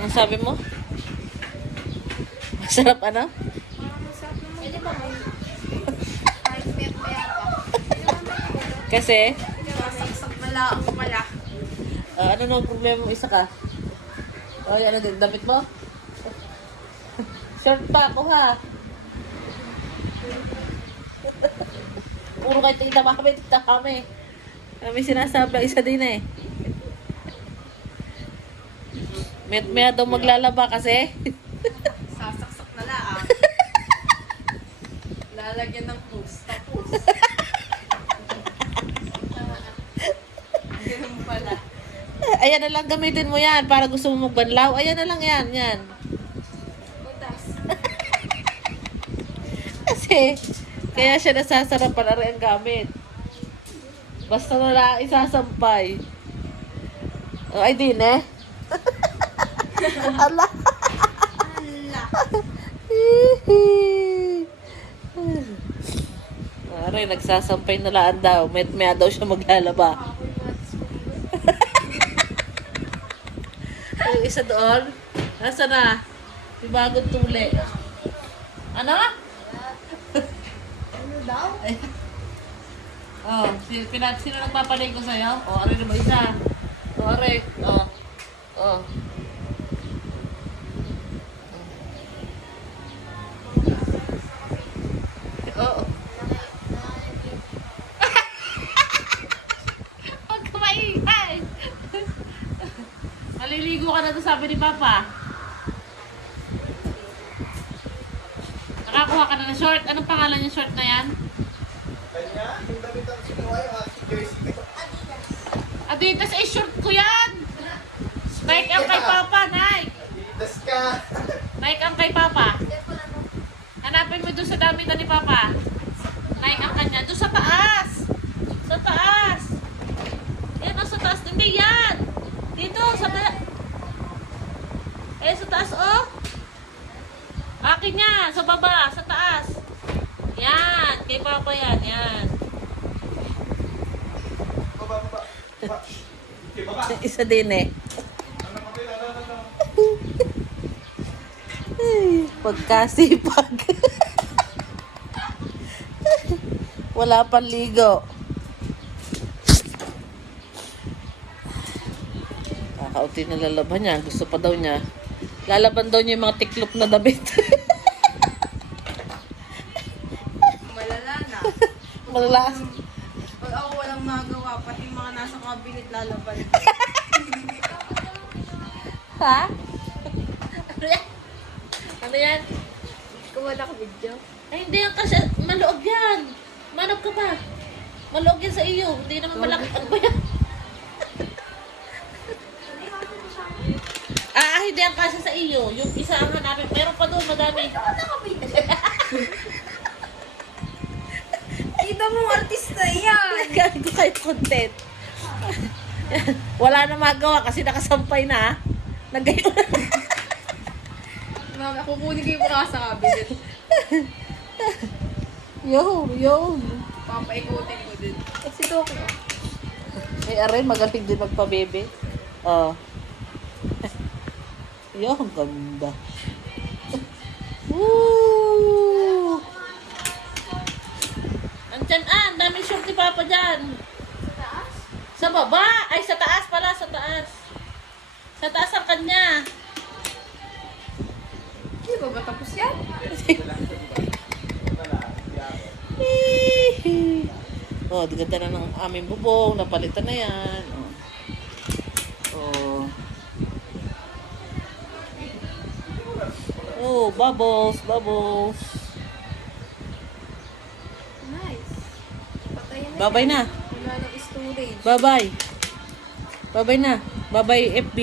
Anong sabi mo? Masarap ano? Masarap naman. Pwede ba may kahit piyat-piyat pa? Kasi, Saksak na lang pala. ano nang problema mo? Isa ka? Ay, ano din? Damit mo? Short pa ako ha. Puro kayo tingin kami. Kami sinasabi, isa din eh. Met-met daw maglalaba kasi. Sasaksak na lang. Lalagyan ng post. Tapos. Ganun pala. Ayan na lang gamitin mo yan para gusto mo magbanlaw. Ayan na lang yan, yan. Utas. Kasi, kaya siya nasasarapan na rin ang gamit. Basta na lang isasampay. Oh, ay din eh. Ala. Ala. Aray, nagsasampay na laan daw. May daw siya maglalaba. Yung isa doon, nasa na? Yung bagong tuli. Ano? Ano daw? Oh, sino nagpapanay ko sa'yo? Oh, aray naman isa. Oh, aray. Oh. Oh. Oo. Huwag ka maingay. Maliligo ka na to, sabi ni Papa. Nakakuha ka na ng short. Anong pangalan yung short na yan? Kanya, yung damit ang sinuha yung aking jersey. Adidas, eh, short ko yan. Nike ang kay Papa, Nike. Adidas ka. Nike ang kay Papa. Hanapin mo doon sa damitan ni Papa. Nike ang kanya. Doon sa taas. Sa taas. Yan o, sa taas. Hindi yan. Dito, sa taas. Eh, sa taas, oh. Akin yan. Sa baba. Sa taas. Yan. Kay Papa yan. Yan. Baba, baba. Baba. Okay, baba. Isa din eh. Ano, kapila, ano. Ay, pagkasipag. Wala pang ligo. Kakauti na lalaban niya. Gusto pa daw niya. Lalaban daw niya yung mga tiklop na damit. Malala na. Malalas. Pag ako walang magawa, pati yung mga nasa kabinet lalaban. Ha? Ano yan? Ano yan? Kumala ka video? Ay, hindi yan kasi maluog yan. Manok ka pa. Maluog yan sa iyo. Hindi naman malaki. Ano ba yan? Hindi yan kasi sa iyo. Yung isa ang hanapin. Meron pa doon, madami. Kita mo, artista yan! Galing ko kahit content. Wala na magawa kasi nakasampay na. Nagayon. Mama, kukunin ko yung mga sa cabinet. Yo. Papaikutin ko din. Si Toki. Ay, aray, magaling din magpabebe. Oh. Yo, ang ganda. Woo! Andyan, ang daming short ni Papa dyan. Sa taas? Sa baba. Ay, sa taas pala, sa taas. Sa taas ang kanya. Hindi ba ba tapos yan? Oh, ganda na ng aming bubong. Napalitan na yan. Oh. Oh, bubbles. Nice. Patayin na. Babay na. Wala nang storage. Bye-bye. Bye-bye na. Bye-bye, FB.